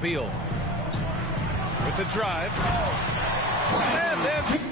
Beal with the drive. And then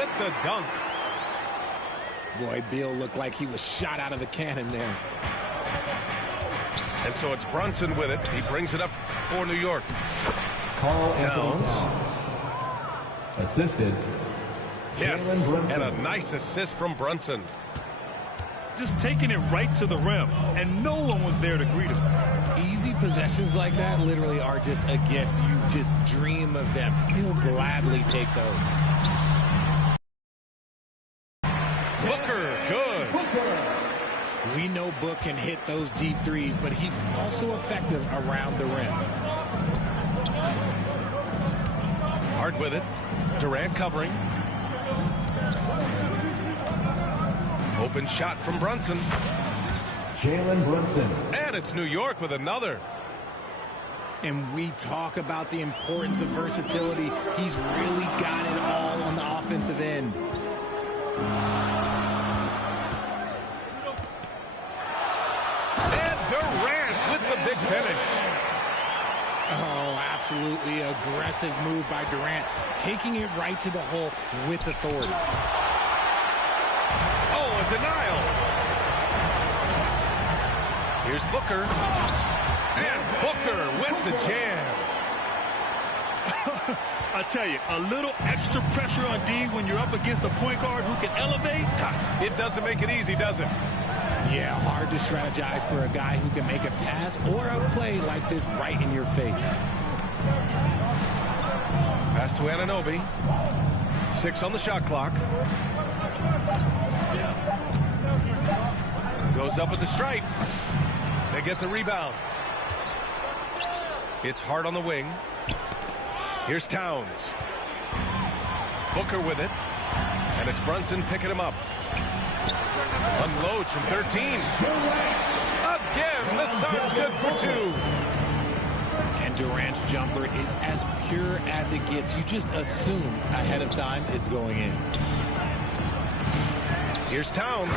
with the dunk. Boy, Beal looked like he was shot out of a cannon there. And so it's Brunson with it. He brings it up for New York. Towns. Assisted. Yes, and a nice assist from Brunson. Just taking it right to the rim, and no one was there to greet him. Easy possessions like that literally are just a gift. You just dream of them. He'll gladly take those. Booker, good. We know Book can hit those deep threes, but he's also effective around the rim. Hard with it. Durant covering. Open shot from Brunson. Jalen Brunson. And it's New York with another. And we talk about the importance of versatility. He's really got it all on the offensive end. And Durant with the big finish. Oh, absolutely aggressive move by Durant, taking it right to the hole with authority. Oh, a denial. Here's Booker. And Booker with the jam. I tell you, a little extra pressure on D when you're up against a point guard who can elevate. It doesn't make it easy, does it? Yeah, hard to strategize for a guy who can make a pass or a play like this right in your face. Pass to Anunoby. 6 on the shot clock. Goes up with the stripe. They get the rebound. It's hard on the wing. Here's Towns. Booker with it. And it's Brunson picking him up. Unloads from 13. Again, the Suns good for 2. And Durant's jumper is as pure as it gets. You just assume ahead of time it's going in. Here's Towns.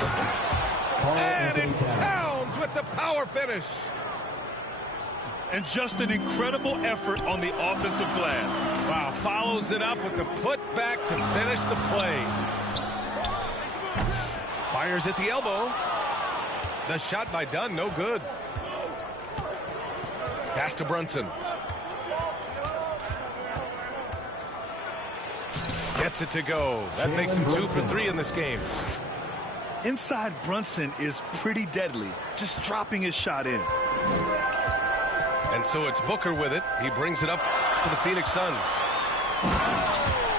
And it's Towns with the power finish. And just an incredible effort on the offensive glass. Wow, follows it up with the putback to finish the play. Fires at the elbow. The shot by Dunn, no good. Pass to Brunson. Gets it to go. That makes him 2 for 3 in this game. Inside Brunson is pretty deadly, just dropping his shot in. And so it's Booker with it. He brings it up to the Phoenix Suns.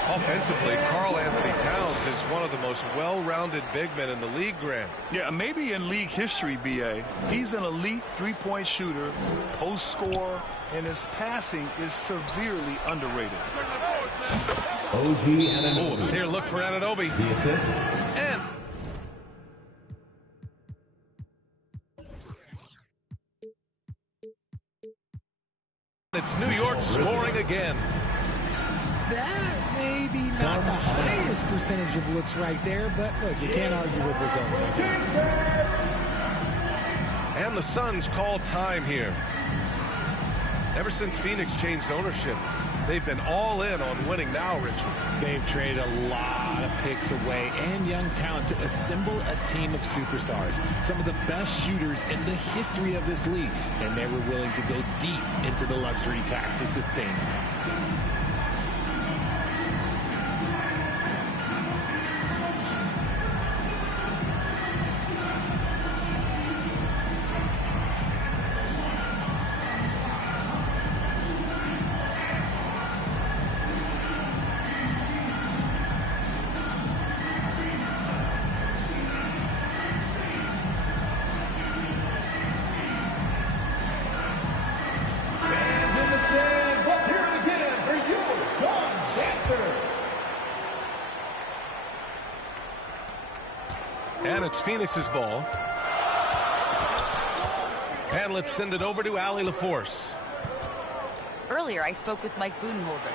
Offensively, Karl Anthony Towns is one of the most well-rounded big men in the league, Grant. Yeah, maybe in league history, B.A. He's an elite three-point shooter, post scorer, and his passing is severely underrated. OG Anunoby. Oh, clear look for Anunoby. The assist. And it's New York scoring again. That may be not the highest percentage of looks right there, but look, you can't argue with results, I guess. And the Suns call time here. Ever since Phoenix changed ownership, they've been all in on winning now, Richard. They've traded a lot of picks away and young talent to assemble a team of superstars. Some of the best shooters in the history of this league, and they were willing to go deep into the luxury tax to sustain it. And it's Phoenix's ball. And let's send it over to Allie LaForce. Earlier, I spoke with Mike Budenholzer.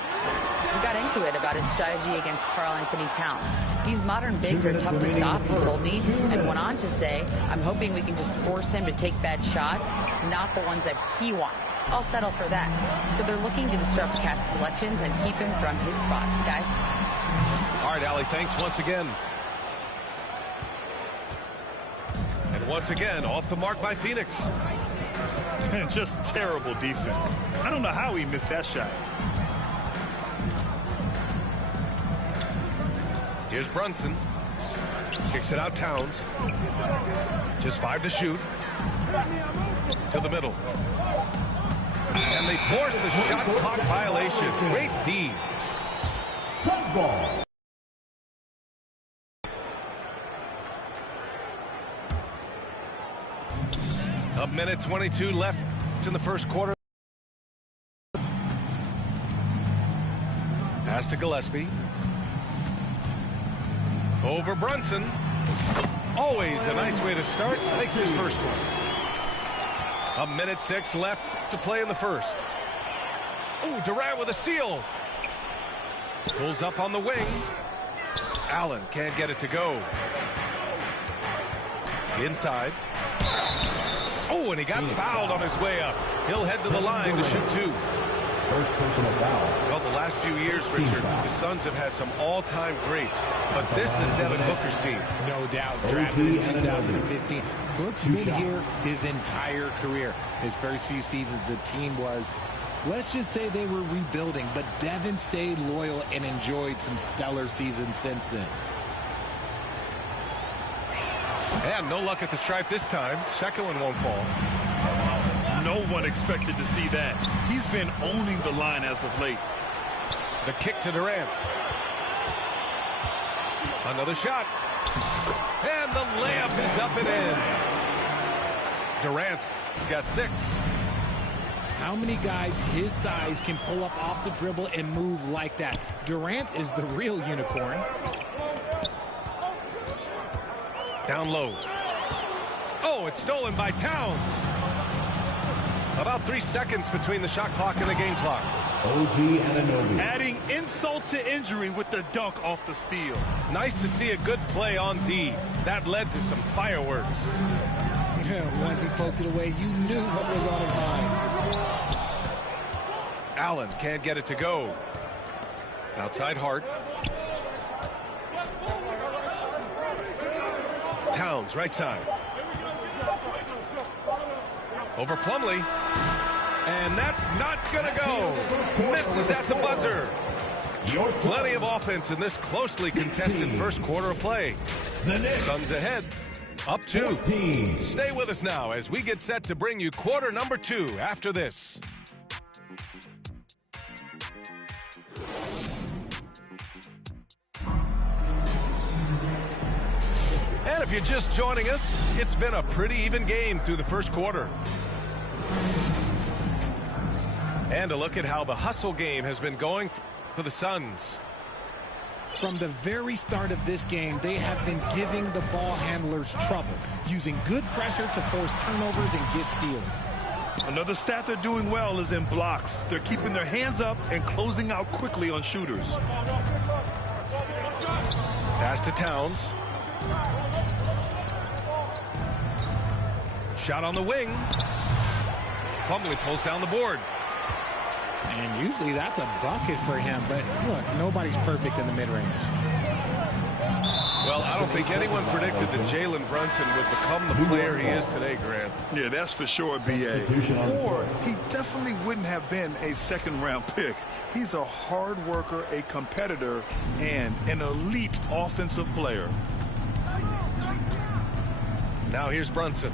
We got into it about his strategy against Karl Anthony Towns. These modern bigs are tough to stop, he told me, and went on to say, I'm hoping we can just force him to take bad shots, not the ones that he wants. I'll settle for that. So they're looking to disrupt Cat's selections and keep him from his spots, guys. All right, Allie, thanks once again. And once again, off the mark by Phoenix. Just terrible defense. I don't know how he missed that shot. Here's Brunson. Kicks it out, Towns. Just 5 to shoot. To the middle. And they force the shot clock violation. Great D. Suns ball. A minute 22 left in the first quarter. Pass to Gillespie. Over Brunson. Always a nice way to start. Makes his first one. A minute 6 left to play in the first. Oh, Durant with a steal. Pulls up on the wing. Allen can't get it to go. Inside. Oh, and he got fouled on his way up. He'll head to the line to shoot 2. First personal foul. Well, the last few years, Richard, the Suns have had some all-time greats, but this is Devin Booker's team. No doubt. Drafted in 2015. Book's been here his entire career. His first few seasons, the team was, let's just say they were rebuilding, but Devin stayed loyal and enjoyed some stellar seasons since then. And no luck at the stripe this time. Second one won't fall. No one expected to see that. He's been owning the line as of late. The kick to Durant. Another shot. And the layup is up and in. Durant's got 6. How many guys his size can pull up off the dribble and move like that? Durant is the real unicorn. Down low. Oh, it's stolen by Towns. About 3 seconds between the shot clock and the game clock. OG Anunoby. Adding insult to injury with the dunk off the steal. Nice to see a good play on D. That led to some fireworks. Once he poked it away, you knew what was on his mind. Allen can't get it to go. Outside Hart. Towns, right side. Over Plumlee. And that's not going to go. Misses at the buzzer. Plenty of offense in this closely contested first quarter of play. Suns ahead. Up 2. Stay with us now as we get set to bring you quarter number 2 after this. And if you're just joining us, it's been a pretty even game through the first quarter. And a look at how the hustle game has been going for the Suns. From the very start of this game, they have been giving the ball handlers trouble, using good pressure to force turnovers and get steals. Another stat they're doing well is in blocks. They're keeping their hands up and closing out quickly on shooters. Pass to Towns. Shot on the wing. Plumlee pulls down the board. And usually that's a bucket for him, but look, nobody's perfect in the mid-range. Well, I don't think anyone predicted that Jalen Brunson would become the player he is today, Grant. Yeah, that's for sure, B.A. Or he definitely wouldn't have been a second-round pick. He's a hard worker, a competitor, and an elite offensive player. Now here's Brunson.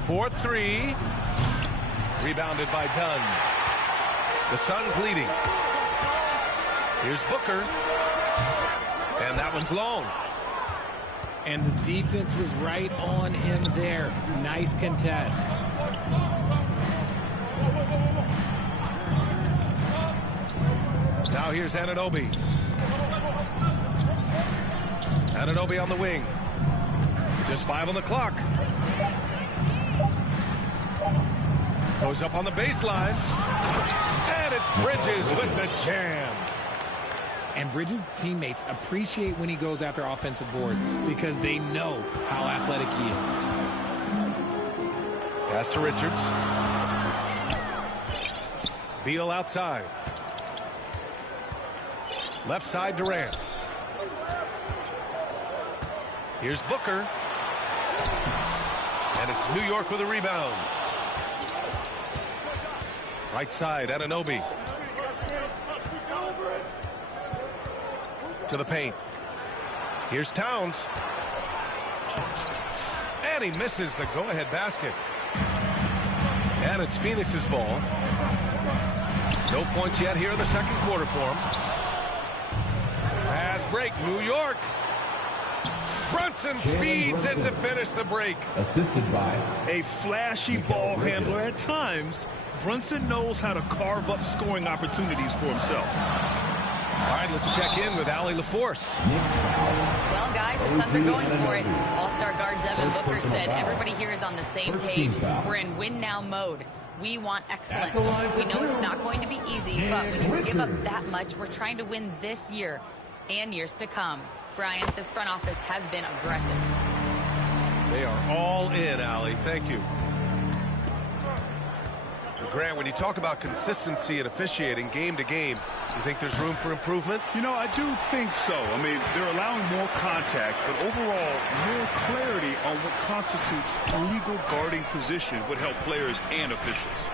For 3. Rebounded by Dunn. The Suns leading. Here's Booker. And that one's long. And the defense was right on him there. Nice contest. Now here's Anunoby. Anunoby on the wing. Just 5 on the clock. Goes up on the baseline. And it's Bridges with the jam. And Bridges' teammates appreciate when he goes after offensive boards because they know how athletic he is. Pass to Richards. Beal outside. Left side Durant. Here's Booker. And it's New York with a rebound. Right side, Anunoby. To the paint. Here's Towns. And he misses the go-ahead basket. And it's Phoenix's ball. No points yet here in the second quarter for him. Pass break, New York. Brunson speeds in to finish the break. Assisted by a flashy ball handler at times. Brunson knows how to carve up scoring opportunities for himself. All right, let's check in with Allie LaForce. Well, guys, the Suns are going for it. All-star guard Devin Booker said everybody here is on the same page. We're in win-now mode. We want excellence. We know it's not going to be easy, but when you give up that much, we're trying to win this year and years to come. Brian, this front office has been aggressive. They are all in, Allie. Thank you. Grant, when you talk about consistency and officiating game to game, you think there's room for improvement? You know, I do think so. I mean, they're allowing more contact, but overall, more clarity on what constitutes a legal guarding position would help players and officials.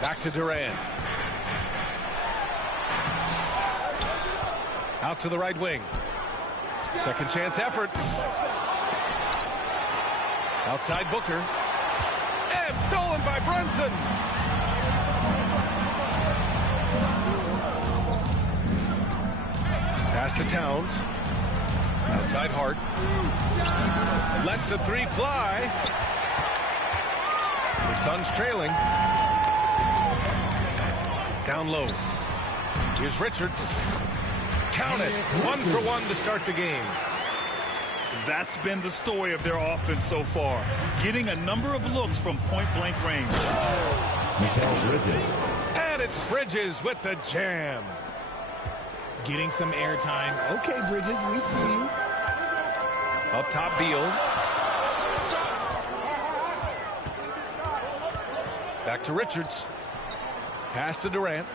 Back to Durant. Out to the right wing. Second chance effort. Outside Booker. And stolen by Brunson. Pass to Towns. Outside Hart. Lets the three fly. The Suns trailing. Down low. Here's Richards. Count it. 1 for 1 to start the game. That's been the story of their offense so far. Getting a number of looks from point-blank range. And it's Bridges with the jam. Getting some airtime. Okay, Bridges, we see you. Up top, Beal. Back to Richards. Pass to Durant.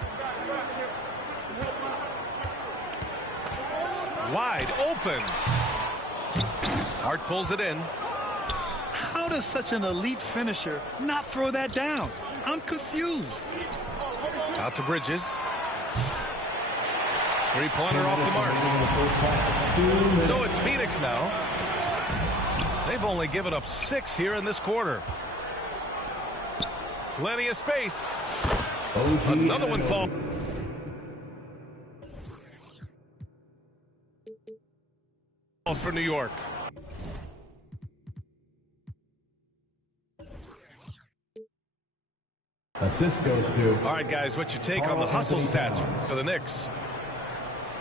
Wide open. Hart pulls it in. How does such an elite finisher not throw that down? I'm confused. Out to Bridges. Three-pointer off the mark. So it's Phoenix now. They've only given up 6 here in this quarter. Plenty of space. Another one falls. For New York. Assist goes to. All right, guys, what's your take on the hustle stats for the Knicks?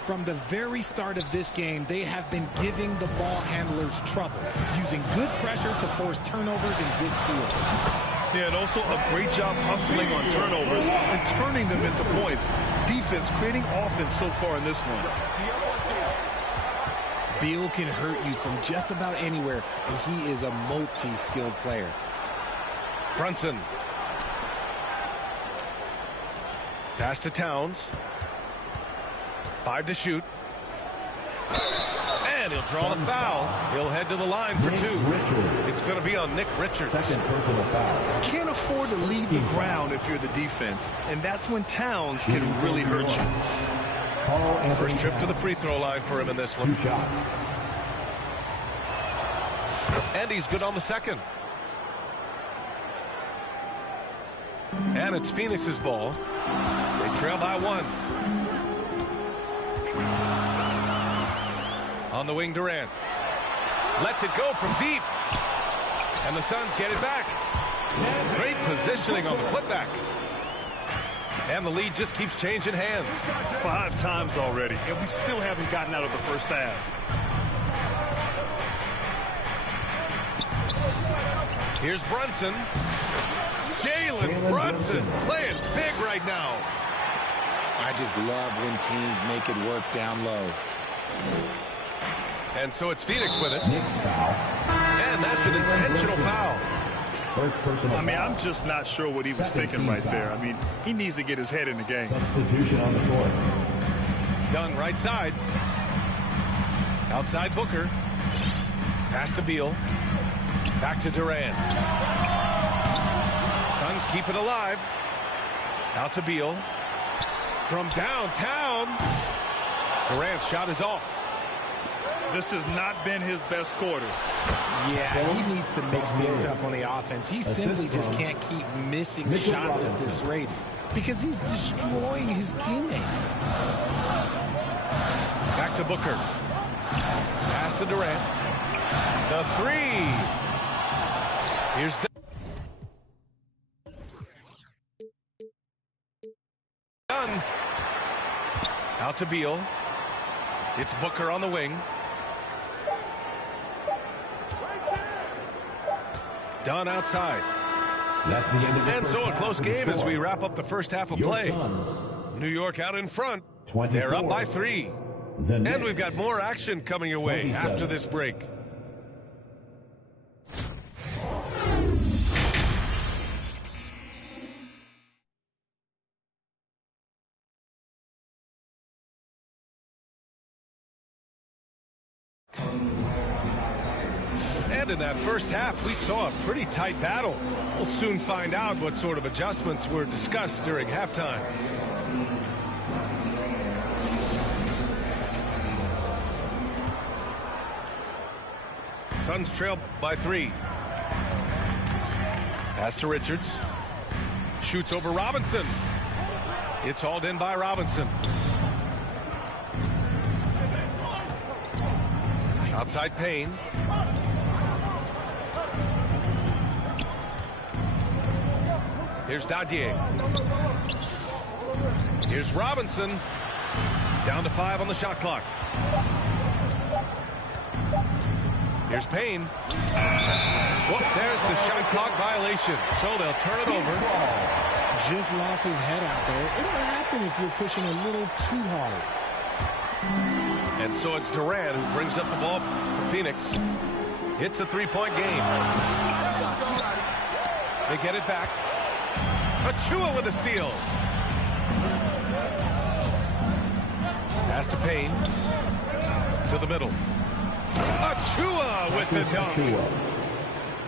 From the very start of this game, they have been giving the ball handlers trouble, using good pressure to force turnovers and good steals. Yeah, and also a great job hustling on turnovers and turning them into points. Defense creating offense so far in this one. Beal can hurt you from just about anywhere, and he is a multi-skilled player. Brunson. Pass to Towns. 5 to shoot. And he'll draw the foul. He'll head to the line for 2. It's going to be on Nick Richards. Second personal foul. Can't afford to leave the ground if you're the defense, and that's when Towns can really hurt you. First trip to the free throw line for him in this one. 2 shots. And he's good on the second. And it's Phoenix's ball. They trail by 1. On the wing, Durant. Lets it go from deep. And the Suns get it back. Great positioning on the putback. And the lead just keeps changing hands. 5 times already, and we still haven't gotten out of the first half. Here's Brunson. Jalen Brunson playing big right now. I just love when teams make it work down low. And so it's Phoenix with it. Knicks foul. And that's an intentional foul. First personal I mean, foul. I'm just not sure what he was thinking right there. I mean, he needs to get his head in the game. Substitution on the court. Dunn right side. Outside Booker. Pass to Beal. Back to Durant. Suns keep it alive. Out to Beal. From downtown. Durant's shot is off. This has not been his best quarter. Yeah, he needs to mix things up on the offense. He simply just can't keep missing shots at this rate because he's destroying his teammates. Back to Booker. Pass to Durant. The three. Here's Dunn. Out to Beal. It's Booker on the wing. Dunn outside. That's the end of the And first so a half close of the game as score. we wrap up the first half of Your play. Suns, New York out in front. 24. They're up by 3. The And Knicks, we've got more action coming your way 27. after this break. And in that first half, we saw a pretty tight battle. We'll soon find out what sort of adjustments were discussed during halftime. Suns trail by 3. Pass to Richards. Shoots over Robinson. It's hauled in by Robinson. Outside Payne. Here's Dadier. Here's Robinson. Down to 5 on the shot clock. Here's Payne. Whoop, there's the shot clock violation. So they'll turn it over. Just lost his head out there. It'll happen if you're pushing a little too hard. And so it's Durant who brings up the ball for Phoenix. It's a 3-point game. They get it back. Achua with a steal. Pass to Payne. To the middle. Achua with the dunk.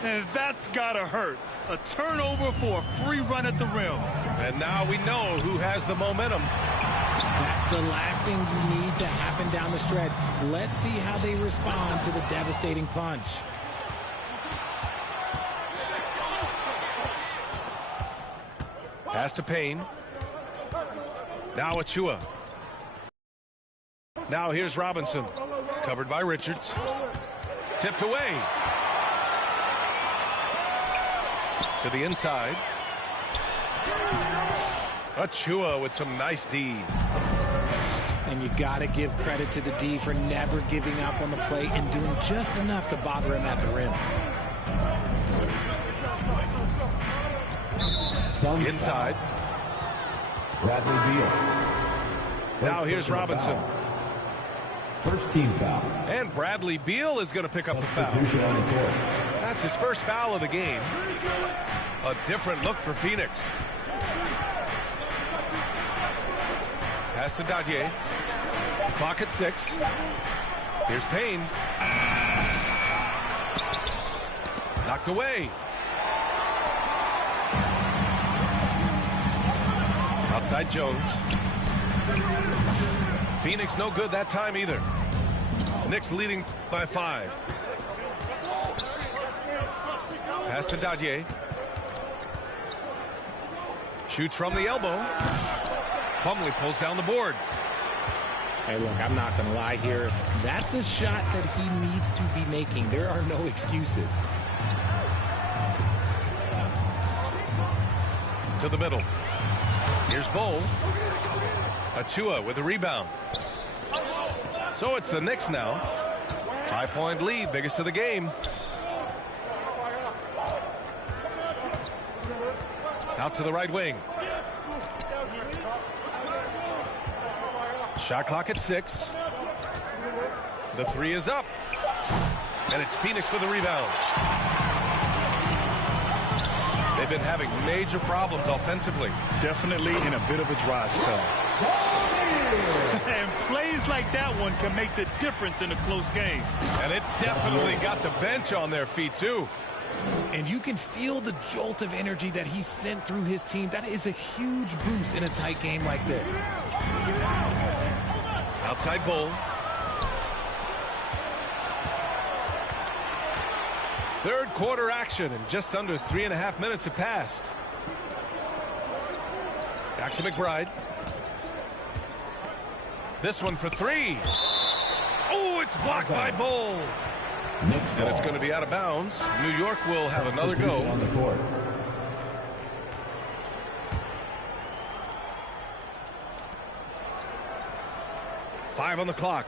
And that's gotta hurt. A turnover for a free run at the rim. And now we know who has the momentum. That's the last thing you need to happen down the stretch. Let's see how they respond to the devastating punch. Pass to Payne. Now Achua. Now here's Robinson. Covered by Richards. Tipped away. To the inside. Achua with some nice D. And you got to give credit to the D for never giving up on the play and doing just enough to bother him at the rim. Suns Inside. foul. Bradley Beal. Now here's personal Robinson. foul. First team foul. And Bradley Beal is going to pick up the foul. Substitution on the court. That's his first foul of the game. A different look for Phoenix. Pass to Dadier. Clock at 6. Here's Payne. Knocked away. Outside Jones. Phoenix no good that time either. Knicks leading by 5. Pass to Dadier. Shoots from the elbow. Plumlee pulls down the board. Hey, look, I'm not going to lie here. That's a shot that he needs to be making. There are no excuses. To the middle. Here's Bowl. Achua with a rebound. So it's the Knicks now. 5-point lead, biggest of the game. Out to the right wing. Shot clock at 6. The 3 is up. And it's Phoenix with a rebound. They've been having major problems offensively. Definitely in a bit of a dry spell. And plays like that one can make the difference in a close game. And it definitely got the bench on their feet, too. And you can feel the jolt of energy that he sent through his team. That is a huge boost in a tight game like this. Outside Bull. Third quarter action, and just under 3.5 minutes have passed. Back to McBride. This one for three. Oh, it's blocked by Bull. And it's going to be out of bounds. New York will have another go. On the court. Five on the clock.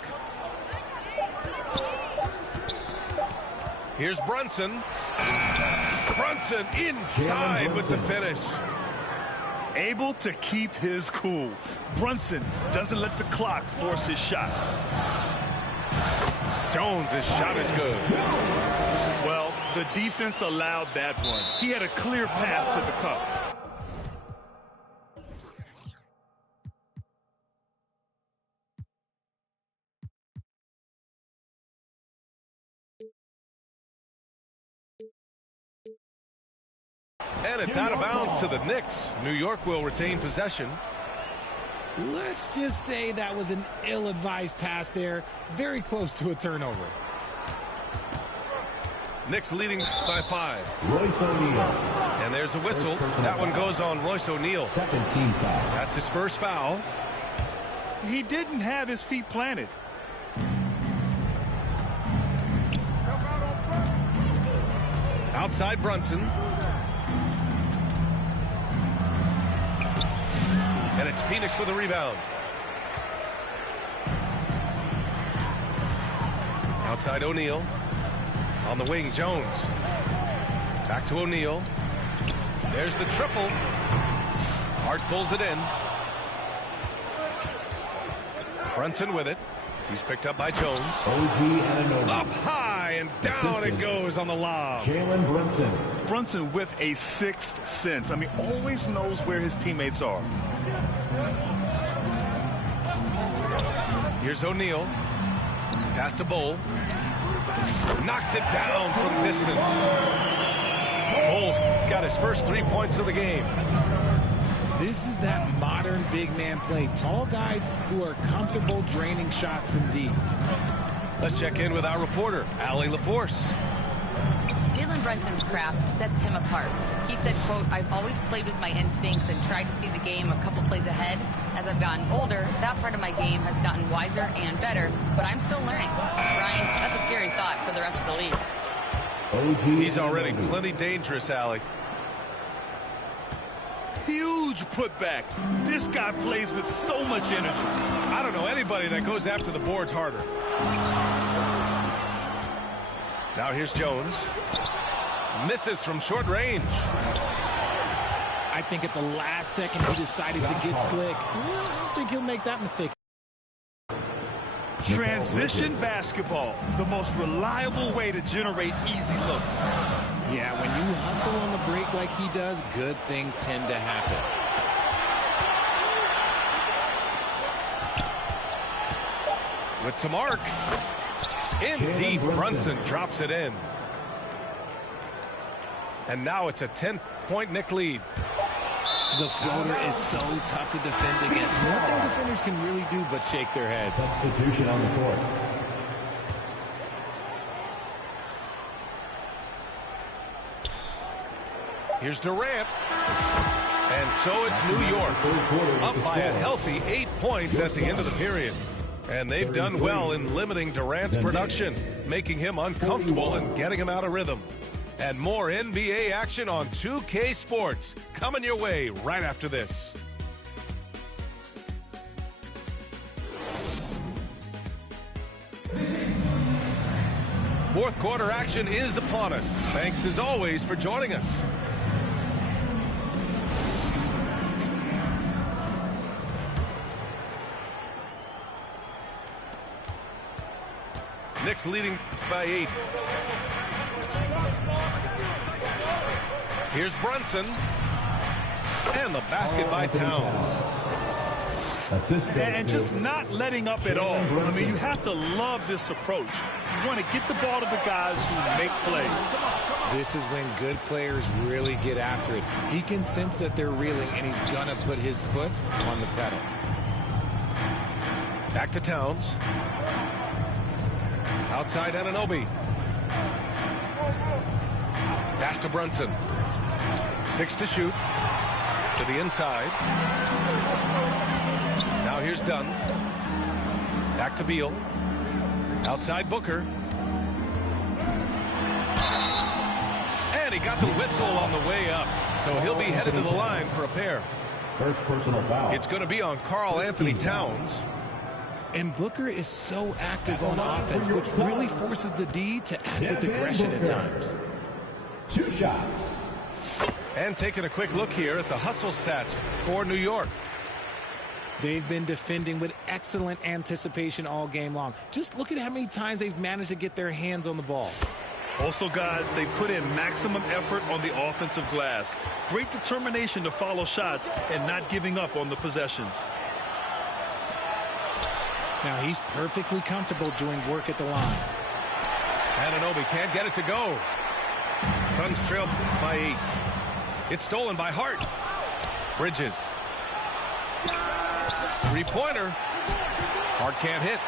Here's Brunson. Brunson inside with the finish. Able to keep his cool. Brunson doesn't let the clock force his shot. Jones' shot is good. Well, the defense allowed that one. He had a clear path to the cup. And it's out of bounds to the Knicks. New York will retain possession. Let's just say that was an ill-advised pass there. Very close to a turnover. Knicks leading by 5. Royce O'Neal. And there's a whistle. That one goes on Royce O'Neal. Second team foul. That's his first foul. He didn't have his feet planted. Outside Brunson. And it's Phoenix with a rebound. Outside O'Neal. On the wing, Jones. Back to O'Neal. There's the triple. Hart pulls it in. Brunson with it. He's picked up by Jones. OG Anunoby. Up high and down it goes on the lob. Jalen Brunson. Brunson with a sixth sense. I mean, always knows where his teammates are. Here's O'Neal. Pass to Bull. Knocks it down from distance. Bull's got his first 3 points of the game. This is that modern big man play. Tall guys who are comfortable draining shots from deep. Let's check in with our reporter, Allie LaForce. Jalen Brunson's craft sets him apart. He said, quote, "I've always played with my instincts and tried to see the game a couple plays ahead. As I've gotten older, that part of my game has gotten wiser and better, but I'm still learning." Ryan, that's a scary thought for the rest of the league. OG He's already plenty dangerous, Allie. Huge putback. This guy plays with so much energy. I don't know anybody that goes after the boards harder. Now here's Jones. Misses from short range. I think at the last second he decided to get slick. I don't think he'll make that mistake. Transition basketball, the most reliable way to generate easy looks. Yeah, when you hustle on the break like he does, good things tend to happen. With some arc. In deep, Brunson drops it in. And now it's a 10-point Knick lead. The floater is so tough to defend against. Nothing defenders can really do but shake their heads. Substitution on the court. Here's Durant. And so it's New York. Up by a healthy 8 points at the end of the period. And they've done well in limiting Durant's production, making him uncomfortable and getting him out of rhythm. And more NBA action on 2K Sports coming your way right after this. Fourth quarter action is upon us. Thanks as always for joining us. Knicks leading by 8. Here's Brunson. And the basket by Towns. And just not letting up at all. I mean, you have to love this approach. You want to get the ball to the guys who make plays. This is when good players really get after it. He can sense that they're reeling, and he's going to put his foot on the pedal. Back to Towns. Outside Anunoby. Pass to Brunson. 6 to shoot. To the inside. Now here's Dunn. Back to Beal. Outside Booker. And he got the whistle on the way up. So he'll be headed to the line for a pair. First personal foul. It's going to be on Karl Anthony Towns. And Booker is so active on offense, which really forces the D to act with aggression at times. 2 shots. And taking a quick look here at the hustle stats for New York. They've been defending with excellent anticipation all game long. Just look at how many times they've managed to get their hands on the ball. Also, guys, they put in maximum effort on the offensive glass. Great determination to follow shots and not giving up on the possessions. Now he's perfectly comfortable doing work at the line. Anunoby can't get it to go. Suns trail by 8. It's stolen by Hart. Bridges. 3-pointer. Hart can't hit.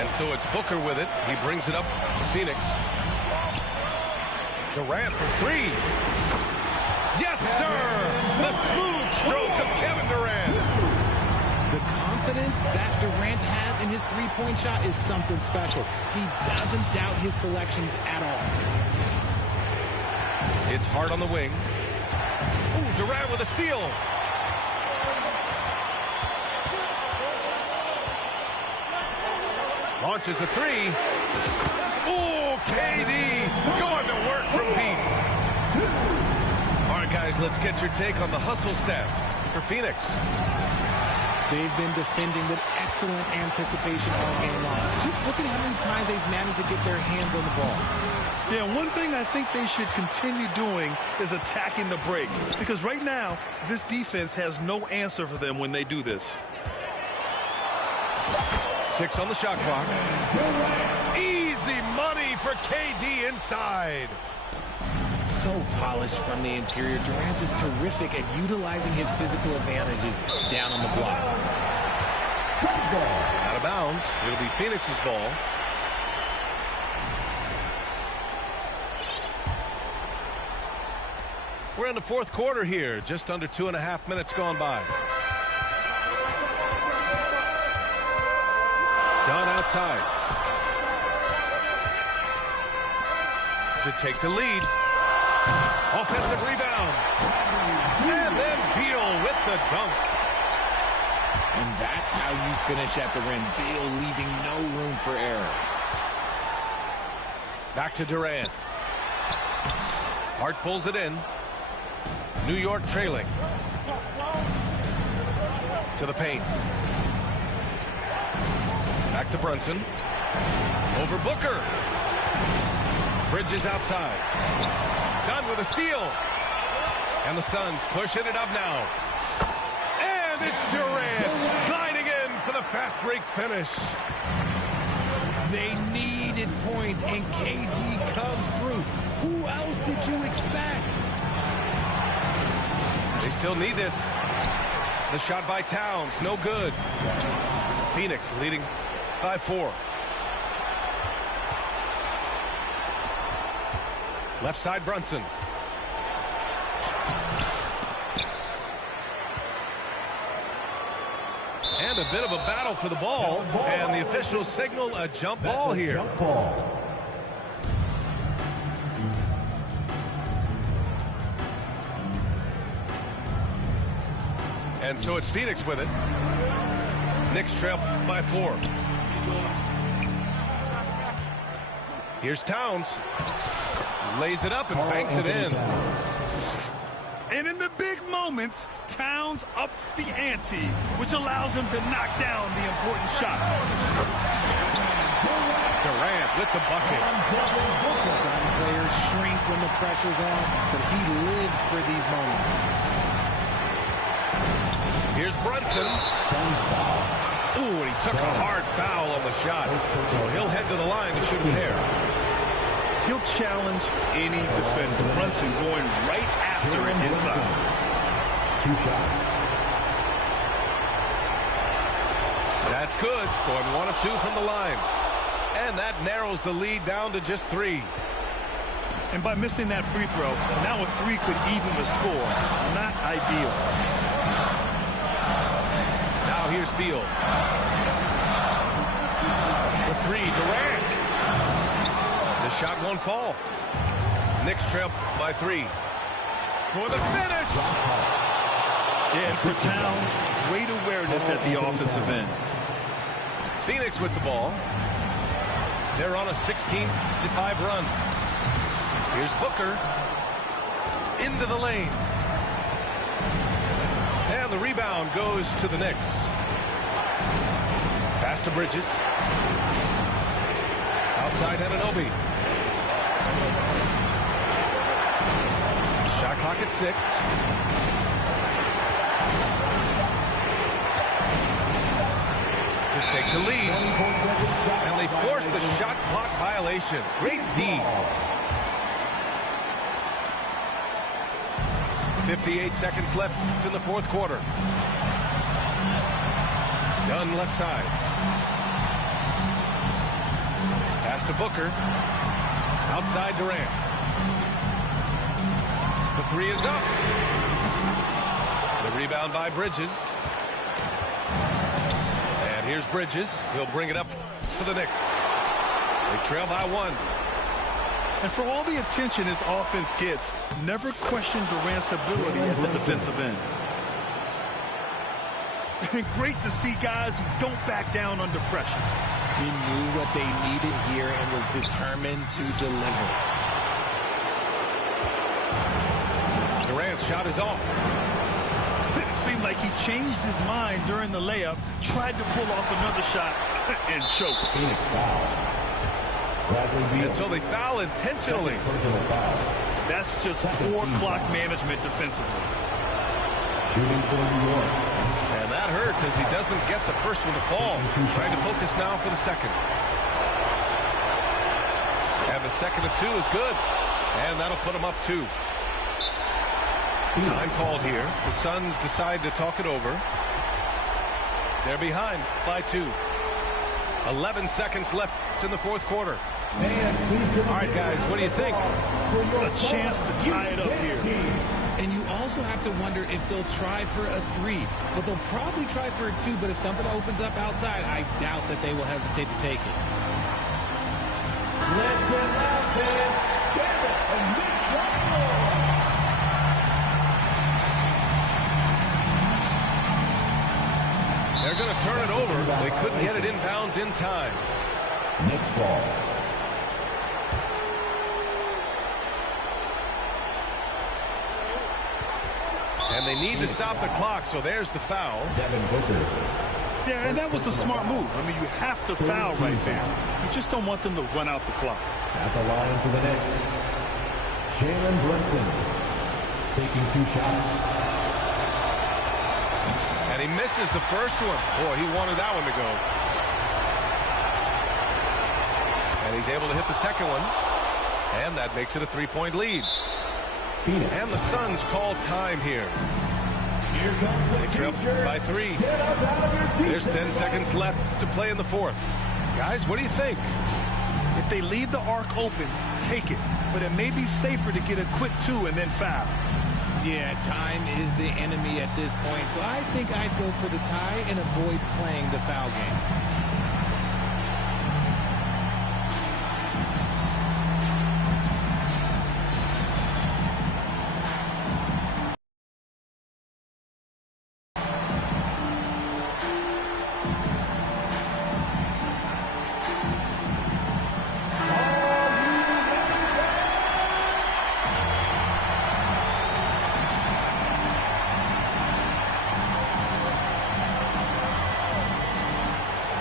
And so it's Booker with it. He brings it up to Phoenix. Durant for 3. Yes, sir! The smooth stroke of Kevin Durant. The confidence that Durant has in his three-point shot is something special. He doesn't doubt his selections at all. It's Hart on the wing. Ooh, Durant with a steal. Launches a 3. Ooh, KD going to work from deep. All right, guys, let's get your take on the hustle stats for Phoenix. They've been defending with excellent anticipation all game long. Just look at how many times they've managed to get their hands on the ball. Yeah, one thing I think they should continue doing is attacking the break. Because right now, this defense has no answer for them when they do this. 6 on the shot clock. Easy money for KD inside. So polished from the interior. Durant is terrific at utilizing his physical advantages down on the block. Out of bounds. It'll be Phoenix's ball. We're in the 4th quarter here. Just under 2.5 minutes gone by. Dunn outside. To take the lead. Offensive rebound. And then Beal with the dunk. And that's how you finish at the rim. Beal leaving no room for error. Back to Durant. Hart pulls it in. New York trailing. To the paint. Back to Brunson. Over Booker. Bridges outside. Dunn with a steal. And the Suns pushing it up now. And it's Durant gliding in for the fast break finish. They needed points, and KD comes through. Who else did you expect? They still need this. The shot by Towns, no good. Phoenix leading by 4. Left side Brunson. And a bit of a battle for the ball. And the officials signal a jump ball here. Jump ball. And so it's Phoenix with it. Knicks trail by 4. Here's Towns. Lays it up and banks it in. And in the big moments, Towns ups the ante, which allows him to knock down the important shots. Durant with the bucket. Some players shrink when the pressure's on, but he lives for these moments. Here's Brunson. Ooh, and he took a hard foul on the shot. So he'll head to the line to shoot a pair. He'll challenge any defender. Brunson going right after it inside. 2 shots. That's good. Going 1 of 2 from the line. And that narrows the lead down to just 3. And by missing that free throw, now a 3 could even the score. Not ideal. Now here's Beal. The 3, Durant. The shot won't fall. Knicks trail by 3. For the finish. Yeah, and for Towns, great awareness at the offensive end. Phoenix with the ball. They're on a 16-5 run. Here's Booker. Into the lane. And the rebound goes to the Knicks. Pass to Bridges. Outside Anunoby. Shot clock at 6. To take the lead. And they force the shot clock violation. Great D. 58 seconds left in the fourth quarter. Dunn left side. Pass to Booker. Outside Durant. The 3 is up. The rebound by Bridges. And here's Bridges. He'll bring it up for the Knicks. They trail by 1. And for all the attention his offense gets, never question Durant's ability at the defensive end. Great to see guys who don't back down under pressure. He knew what they needed here and was determined to deliver. Durant's shot is off. It seemed like he changed his mind during the layup, tried to pull off another shot, and choked. Phoenix foul. And so they foul intentionally. That's just poor clock management defensively. Shooting for New York. And that hurts as he doesn't get the first one to fall. Trying to focus now for the second. And the second of 2 is good. And that'll put him up 2. Time called here. The Suns decide to talk it over. They're behind by 2. 11 seconds left in the fourth quarter. All right, guys, what do you think? A chance to tie it up here. And you also have to wonder if they'll try for a 3. But they'll probably try for a 2. But if something opens up outside, I doubt that they will hesitate to take it. Let's get loud, fans. They're going to turn it over. They couldn't get it inbounds in time. Knicks ball. And they need to stop the clock, so there's the foul. Devin Booker. Yeah, and that was a smart move. I mean, you have to foul right there. You just don't want them to run out the clock. At the line for the Knicks. Jalen Brunson taking 2 shots. And he misses the first one. Boy, he wanted that one to go. And he's able to hit the second one. And that makes it a 3-point lead. Phoenix. And the Suns call time here. Here comes They trail by 3. There's 10 seconds left to play in the fourth. Guys, what do you think? If they leave the arc open, take it. But it may be safer to get a quick 2 and then foul. Yeah, time is the enemy at this point, so I think I'd go for the tie and avoid playing the foul game.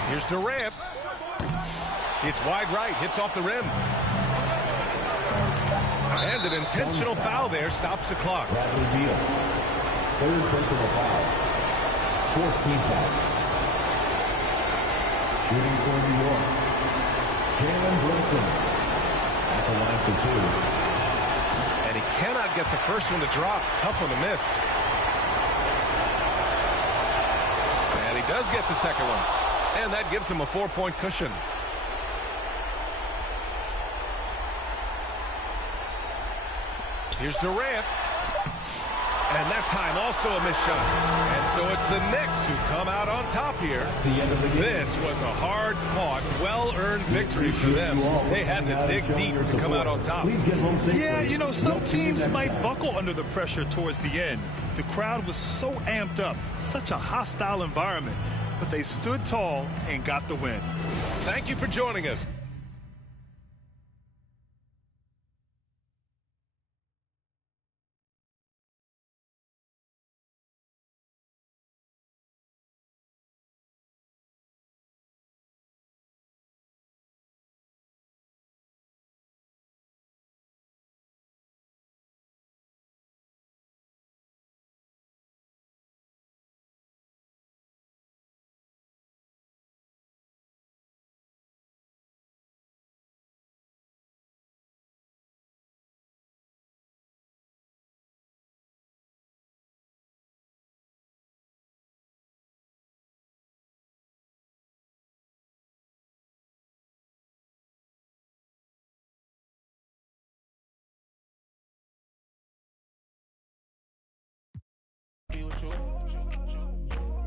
Here's Durant. It's wide right, hits off the rim. And an intentional foul there stops the clock. Bradley Beal. Third personal foul. Fourth team foul. Shooting for New York. Jalen Brunson at the line for two. And he cannot get the first one to drop. Tough one to miss. And he does get the second one. And that gives him a 4-point cushion. Here's Durant. And that time also a missed shot. And so it's the Knicks who come out on top here. This was a hard-fought, well-earned victory for them. They had to dig deep to come out on top. Yeah, you know, some teams might buckle under the pressure towards the end. The crowd was so amped up, such a hostile environment. But they stood tall and got the win. Thank you for joining us. Be with you.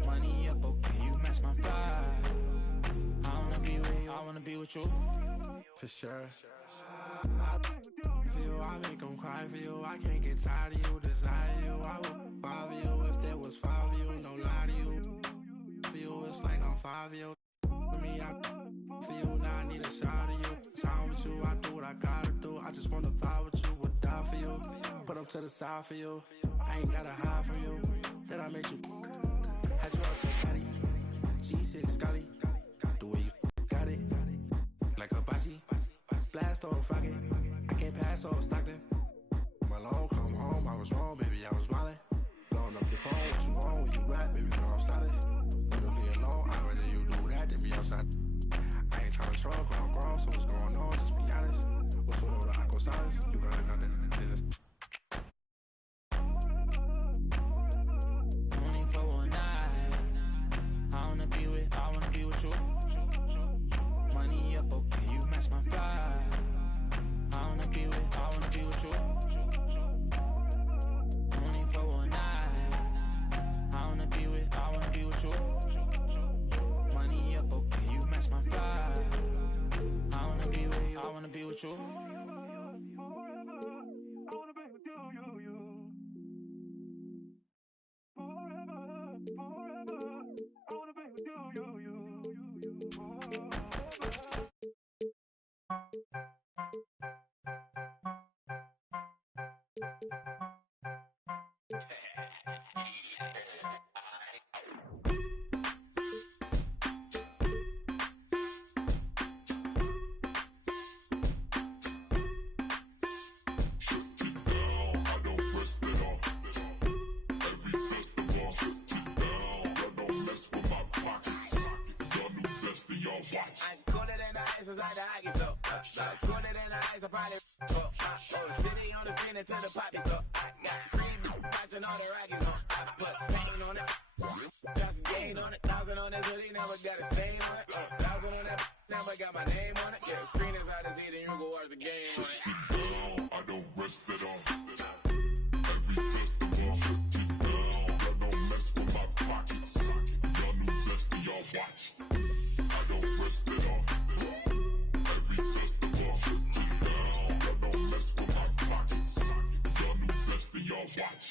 Money up, okay, you match my vibe. I wanna be with you, I wanna be with you. For sure. For you, I make them cry for you. I can't get tired of you, desire you. I would follow you if there was 5 of you, no lie to you. For you, it's like I'm 5 of you. For me, for you, now I need a shot of you. Time with you, I do what I gotta do. I just wanna vibe with you, would die for you. Put them to the side for you. I ain't gotta hide from you. Then I make you. Had you out so catty. G6 Scotty. The way you got it. Like Hibachi. Blast on Friday. I can't pass on Stockton. My long come home, I was wrong, baby, I was smiling. Blowing up your phone, what you want, where you at, baby, know I'm solid. Wanna be alone, I'd rather you do that than be outside. I ain't tryna troll, cause I'm grown, so what's going on, just be honest. What's with all the awkward silence? You got nothing in this. Only for one night. I wanna be with you. Money up, okay, you match my vibe. I wanna be with you. Only for one night. I wanna be with you. Money up, okay, you match my vibe. I wanna be with you. I'm cooler than the ice, it's like the hockey store. Cooler than the ice, I probably the city on the spin into the poppy store. I got cream, watching all the Rockies on. I put paint on it, just gain on it. 1,000 on this hoodie, never got a stain on it. 1,000 on that, never got my name on it. Yeah, the screen is hard to see, then you go watch the game on it. I don't rest it off. Every festival, y'all don't mess with my pockets. Y'all new best and y'all watch. I don't rest it off. Every festival, y'all don't mess with my pockets. Y'all new best and y'all watch.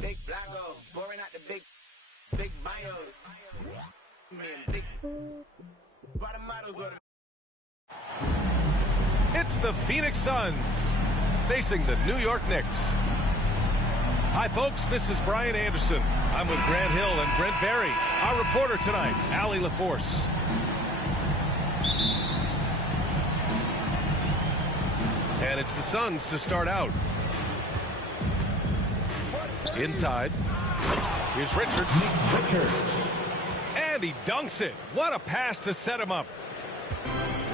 Big Blacko, pouring out the big bios. Man, big bottom models on It's the Phoenix Suns facing the New York Knicks. Hi, folks. This is Brian Anderson. I'm with Grant Hill and Brent Barry. Our reporter tonight, Allie LaForce. And it's the Suns to start out. Inside. Here's Richards. And he dunks it. What a pass to set him up.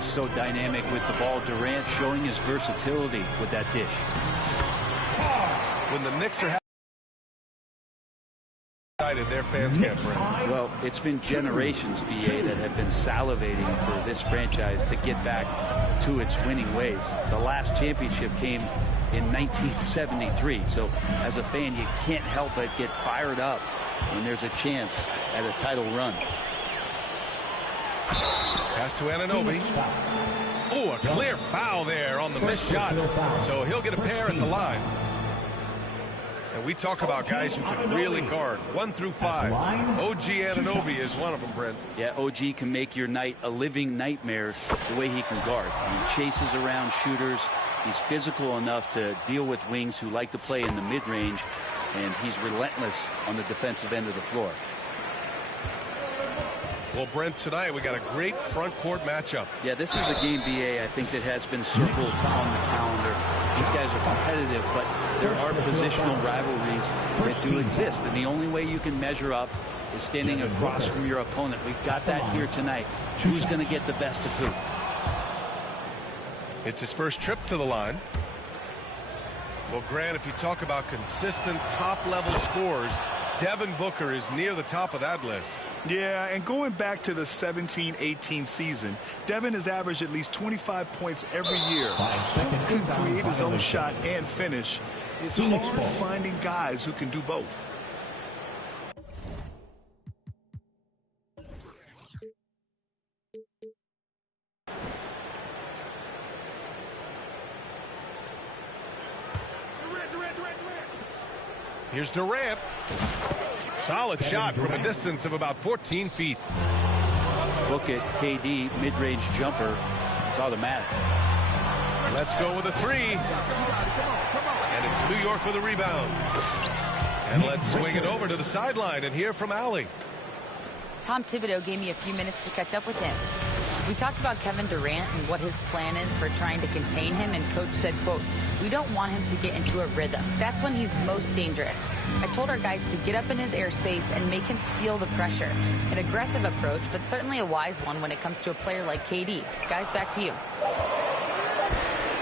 So dynamic with the ball. Durant showing his versatility with that dish. When the Knicks are excited, their fans can't bring. Well, it's been generations, BA, that have been salivating for this franchise to get back to its winning ways. The last championship came in 1973. So as a fan, you can't help but get fired up when there's a chance at a title run. Pass to Anunoby. Oh, a clear foul there on the missed shot. So he'll get a pair at the line. And we talk about guys who can really guard 1 through 5. OG Anunoby is one of them, Brent. Yeah, OG can make your night a living nightmare the way he can guard. He chases around shooters. He's physical enough to deal with wings who like to play in the mid-range, and he's relentless on the defensive end of the floor. Well, Brent, tonight we got a great front court matchup. Yeah, this is a game, BA, I think that has been circled on the calendar. These guys are competitive, but there are positional rivalries that do exist, and the only way you can measure up is standing across from your opponent. We've got that here tonight. Who's going to get the best of who? It's his first trip to the line. Well, Grant, if you talk about consistent top-level scores, Devin Booker is near the top of that list. Yeah, and going back to the 17-18 season, Devin has averaged at least 25 points every year. He can create his own shot and finish. It's hard finding guys who can do both. Here's Durant. Solid shot from a distance of about 14 feet. Look at KD, mid-range jumper. It's automatic. Let's go with a 3. And it's New York with a rebound. And let's swing it over to the sideline and hear from Allie. Tom Thibodeau gave me a few minutes to catch up with him. We talked about Kevin Durant and what his plan is for trying to contain him, and Coach said, quote, "We don't want him to get into a rhythm. That's when he's most dangerous." I told our guys to get up in his airspace and make him feel the pressure. An aggressive approach, but certainly a wise one when it comes to a player like KD. Guys, back to you.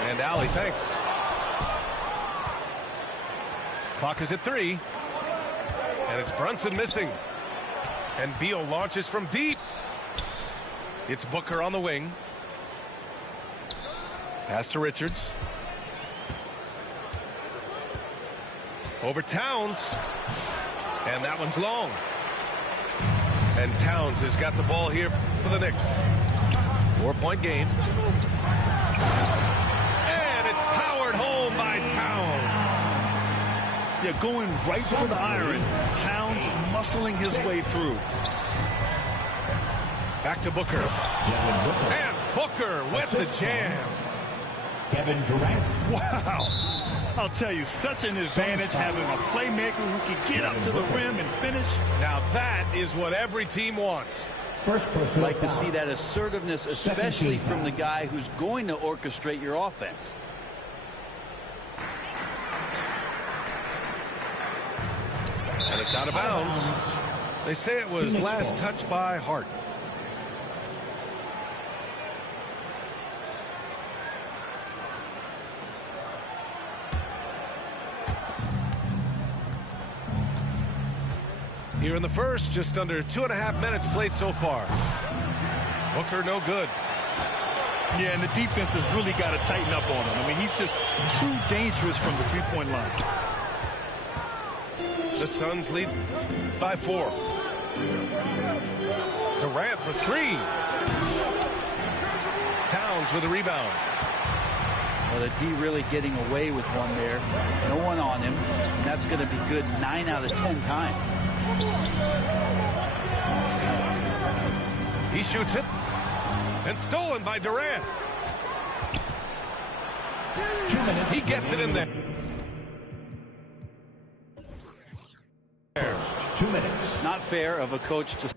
And Allie, thanks. Clock is at 3. And it's Brunson missing. And Beal launches from deep. It's Booker on the wing. Pass to Richards. Over Towns. And that one's long. And Towns has got the ball here for the Knicks. 4-point game. And it's powered home by Towns. Yeah, going right for the iron. Towns muscling his way through. Back to Booker. And Booker with the jam. Kevin Durant. Wow. I'll tell you, such an advantage having a playmaker who can get up to the rim and finish. Now that is what every team wants. First person. Like to see that assertiveness, especially from the guy who's going to orchestrate your offense. And it's out of bounds. They say it was last touched by Hart. Here in the first, just under 2.5 minutes played so far. Booker no good. Yeah, and the defense has really got to tighten up on him. I mean, he's just too dangerous from the three-point line. The Suns lead by 4. Durant for 3. Towns with a rebound. Well, the D really getting away with one there. No one on him. And that's going to be good 9 out of 10 times. He shoots it. And stolen by Durant. He gets it in there. 2 minutes. Not fair of a coach to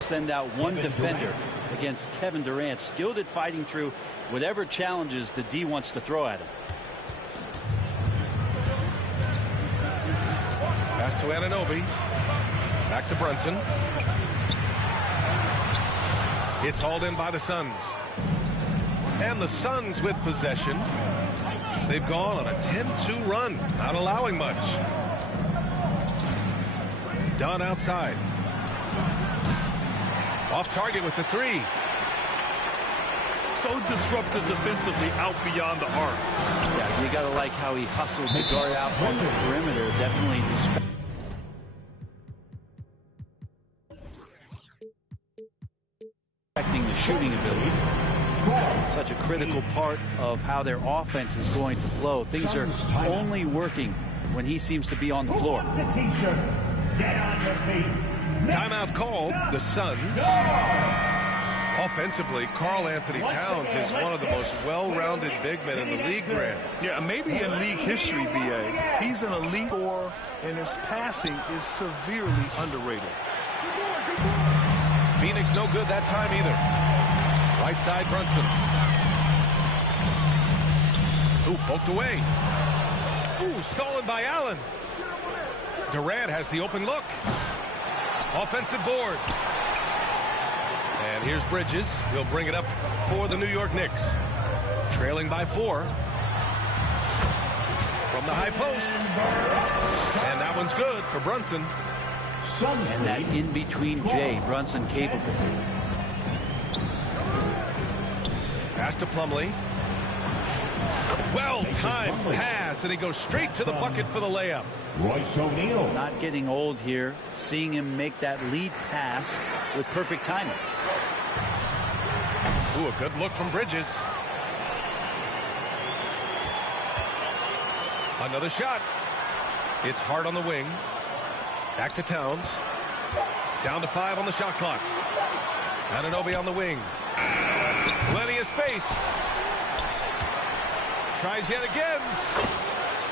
send out one defender against Kevin Durant, skilled at fighting through whatever challenges the D wants to throw at him. Pass to Anunoby. Back to Brunson. It's hauled in by the Suns. And the Suns with possession. They've gone on a 10-2 run, not allowing much. Dunn outside. Off target with the three. So disruptive defensively out beyond the arc. Yeah, you got to like how he hustled to guard out on the perimeter. Definitely respecting the shooting ability. Such a critical part of how their offense is going to flow. Things are only working when he seems to be on the floor. Timeout called. The Suns. Offensively, Karl Anthony Towns is one of the most well-rounded big men in the league, Grant. Yeah, maybe in league history, B.A. He's an elite scorer, and his passing is severely underrated. Phoenix no good that time either. Right side, Brunson. Ooh, poked away. Ooh, stolen by Allen. Durant has the open look. Offensive board. And here's Bridges. He'll bring it up for the New York Knicks. Trailing by 4. From the high post. And that one's good for Brunson. And that in-between J, Brunson capable. Pass to Plumlee. Well-timed pass, and he goes straight to the bucket for the layup. Royce O'Neal. Not getting old here, seeing him make that lead pass with perfect timing. Ooh, a good look from Bridges. Another shot. It's hard on the wing. Back to Towns. Down to 5 on the shot clock. Anunoby on the wing. Plenty of space. Tries yet again.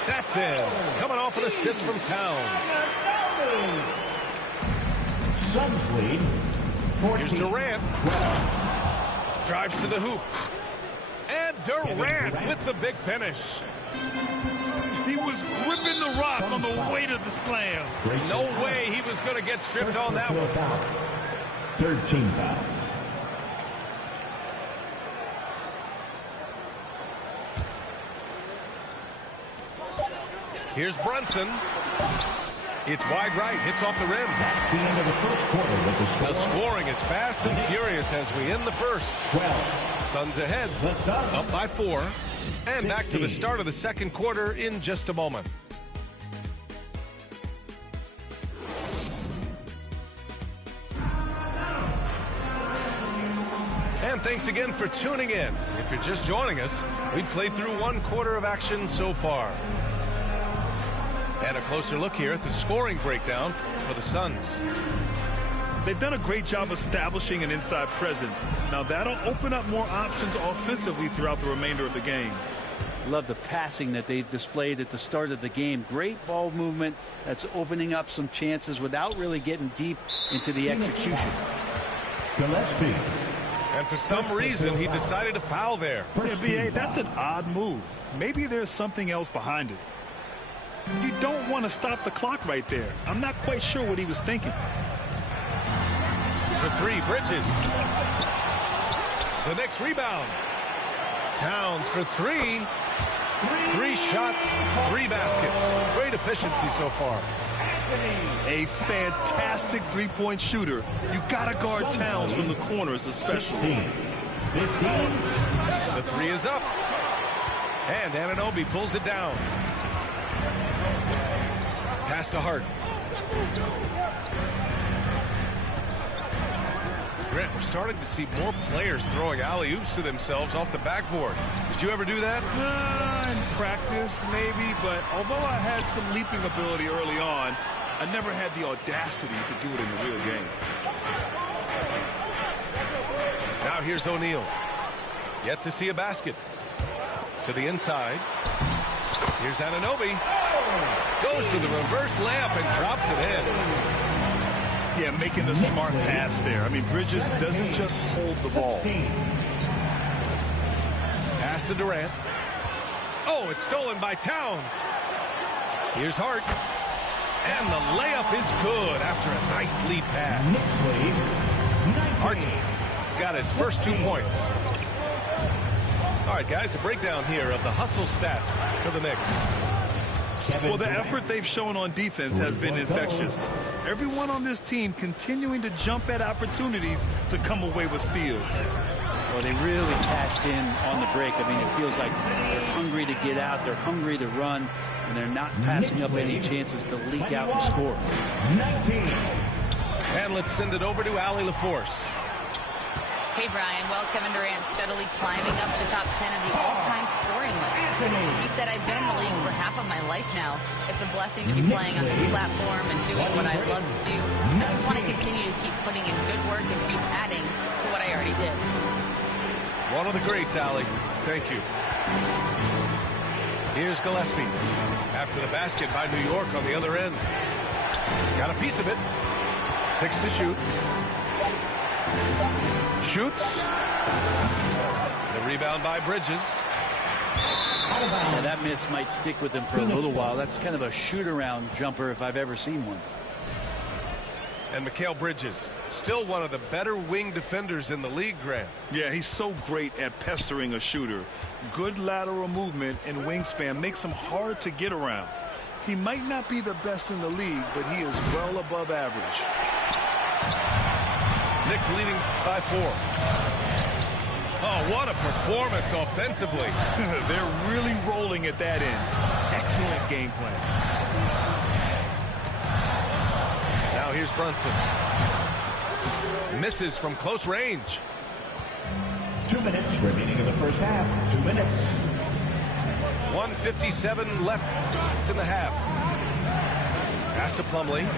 That's it. Coming off an assist from Towns. Suns lead. Here's Durant. Drives to the hoop. And Durant with the big finish. He was gripping the rock on the weight of the slam. No way he was going to get stripped on that one. Third team foul. Here's Brunson. It's wide right, hits off the rim. That's the end of the first quarter with the score. The scoring is fast and furious as we end the first. 12. Suns ahead, up by 4. And back to the start of the second quarter in just a moment. And thanks again for tuning in. If you're just joining us, we've played through 1 quarter of action so far. And a closer look here at the scoring breakdown for the Suns. They've done a great job establishing an inside presence. Now that'll open up more options offensively throughout the remainder of the game. Love the passing that they displayed at the start of the game. Great ball movement that's opening up some chances without really getting deep into the execution. Gillespie. And for some reason, he decided to foul there. Yeah, B.A., that's an odd move. Maybe there's something else behind it. You don't want to stop the clock right there. I'm not quite sure what he was thinking. For 3, Bridges. The Knicks rebound. Towns for three. 3 shots, 3 baskets. Great efficiency so far. A fantastic three-point shooter. You gotta guard Towns from the corners especially. 15. The 3 is up. And Anunoby pulls it down. Pass to Hart. Grant, we're starting to see more players throwing alley-oops to themselves off the backboard. Did you ever do that? In practice, maybe, but although I had some leaping ability early on, I never had the audacity to do it in the real game. Now here's O'Neal. Yet to see a basket. To the inside. Here's Anunoby. Goes to the reverse layup and drops it in. Yeah, making the smart pass there. I mean, Bridges doesn't just hold the ball. Pass to Durant. Oh, it's stolen by Towns. Here's Hart. And the layup is good after a nice lead pass. Hart got his first 2 points. All right, guys, a breakdown here of the hustle stats for the Knicks. Well, the effort they've shown on defense has been infectious. Everyone on this team continuing to jump at opportunities to come away with steals. Well, they really cashed in on the break. I mean, it feels like they're hungry to get out. They're hungry to run. And they're not passing up any chances to leak out and score. 19. And let's send it over to Allie LaForce. Hey, Brian. Well, Kevin Durant steadily climbing up the top 10 of the all-time scoring list. He said, I've been in the league for half of my life now. It's a blessing to be playing on this platform and doing what I love to do. I just want to continue to keep putting in good work and keep adding to what I already did. One of the greats, Allie. Thank you. Here's Gillespie. After the basket by New York on the other end. Got a piece of it. 6 to shoot. Shoots. The rebound by Bridges. Yeah, that miss might stick with him for a little while. That's kind of a shoot-around jumper if I've ever seen one. And Mikal Bridges, still one of the better wing defenders in the league, Grant. Yeah, he's so great at pestering a shooter. Good lateral movement and wingspan makes him hard to get around. He might not be the best in the league, but he is well above average. Knicks leading by 4. Oh, what a performance offensively. They're really rolling at that end. Excellent game plan. Now here's Brunson. Misses from close range. 2 minutes remaining in the first half. 2 minutes. 1:57 left in the half. Pass to Plumlee.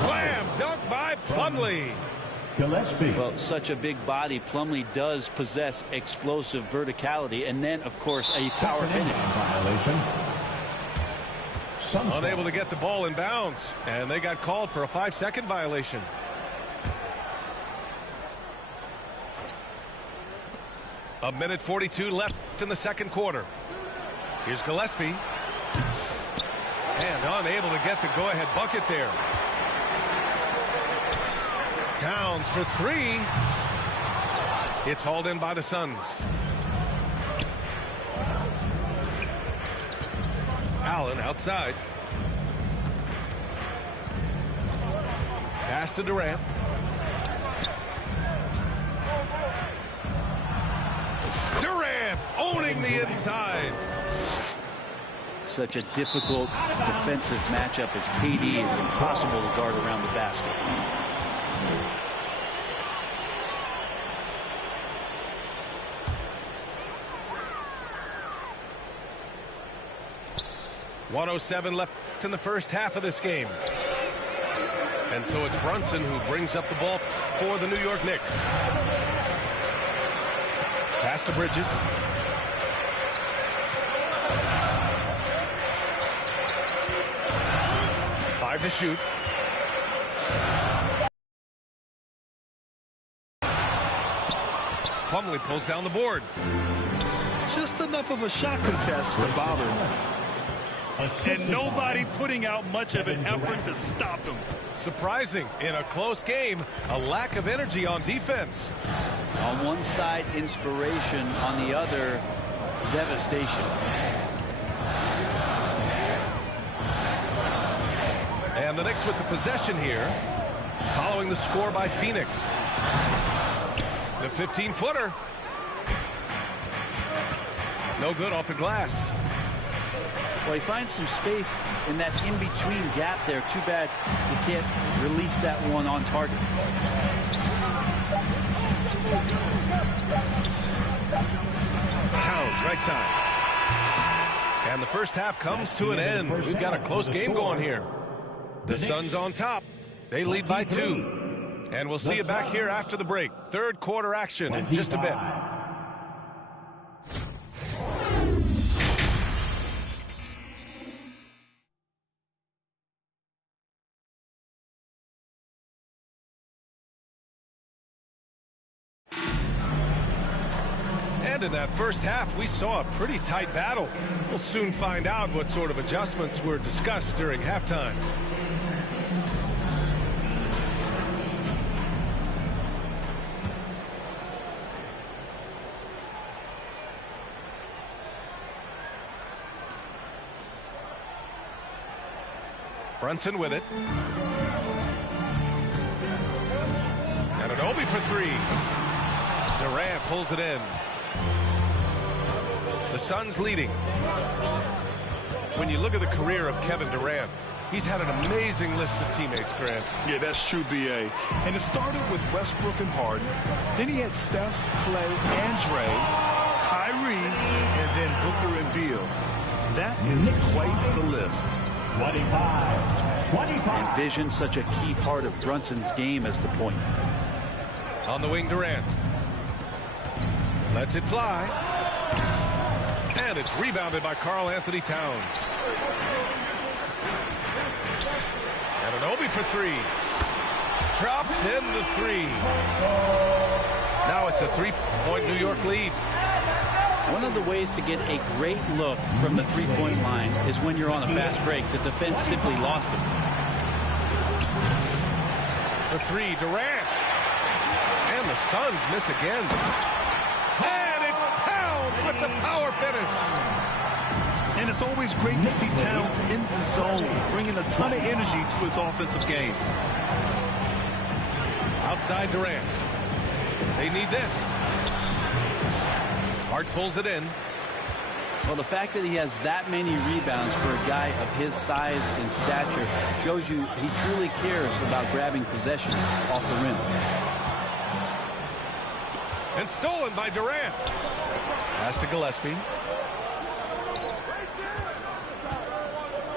Slam dunk by Plumlee. Gillespie. Well, such a big body. Plumlee does possess explosive verticality, and then, of course, a power finish. Violation. Unable to get the ball in bounds, and they got called for a 5-second violation. A minute 42 left in the second quarter. Here's Gillespie. And unable to get the go-ahead bucket there. Towns for 3. It's hauled in by the Suns. Allen outside. Pass to Durant. Durant owning the inside. Such a difficult defensive matchup as KD is impossible to guard around the basket. .107 left in the first half of this game. And so it's Brunson who brings up the ball for the New York Knicks. Pass to Bridges. To shoot. Plumlee pulls down the board. Just enough of a shot contest to bother him. And nobody putting out much of an effort to stop him. surprising in a close game, a lack of energy on defense. On one side, inspiration. On the other, devastation. And the Knicks with the possession here, following the score by Phoenix. The 15-footer. No good off the glass. Well, he finds some space in that in-between gap there. Too bad he can't release that one on target. Towns, right side. And the first half comes to an end. We've got a close game going here. The Suns on top. They lead by 2. And we'll see you back here after the break. Third quarter action in just a bit. And in that first half, we saw a pretty tight battle. We'll soon find out what sort of adjustments were discussed during halftime. Brunson with it. And an Obi for 3. Durant pulls it in. The Suns leading. When you look at the career of Kevin Durant, he's had an amazing list of teammates, Grant. Yeah, that's true, B.A. And it started with Westbrook and Harden. Then he had Steph, Clay, Andre, Kyrie, and then Booker and Beal. That is quite the list. 25. Envision such a key part of Brunson's game as the point. On the wing, Durant. Lets it fly. And it's rebounded by Karl Anthony Towns. And an Obi for 3. Drops in the 3. Now it's a 3-point New York lead. One of the ways to get a great look from the three-point line is when you're on a fast break. The defense simply lost it. For 3, Durant. And the Suns miss again. And it's Towns with the power finish. And it's always great to see Towns in the zone, bringing a ton of energy to his offensive game. Outside Durant. They need this. Hart pulls it in. Well, the fact that he has that many rebounds for a guy of his size and stature shows you he truly cares about grabbing possessions off the rim. And stolen by Durant. Pass to Gillespie.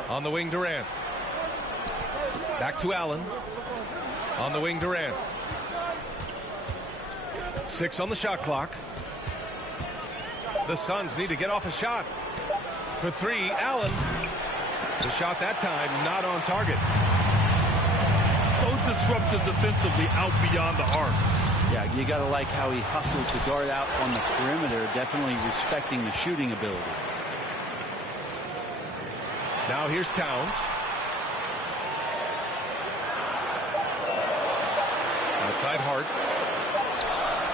On the wing, Durant. Back to Allen. On the wing, Durant. 6 on the shot clock. The Suns need to get off a shot. For 3, Allen. The shot that time not on target. So disruptive defensively out beyond the arc. Yeah, you got to like how he hustled to guard out on the perimeter, definitely respecting the shooting ability. Now here's Towns. Outside Hart.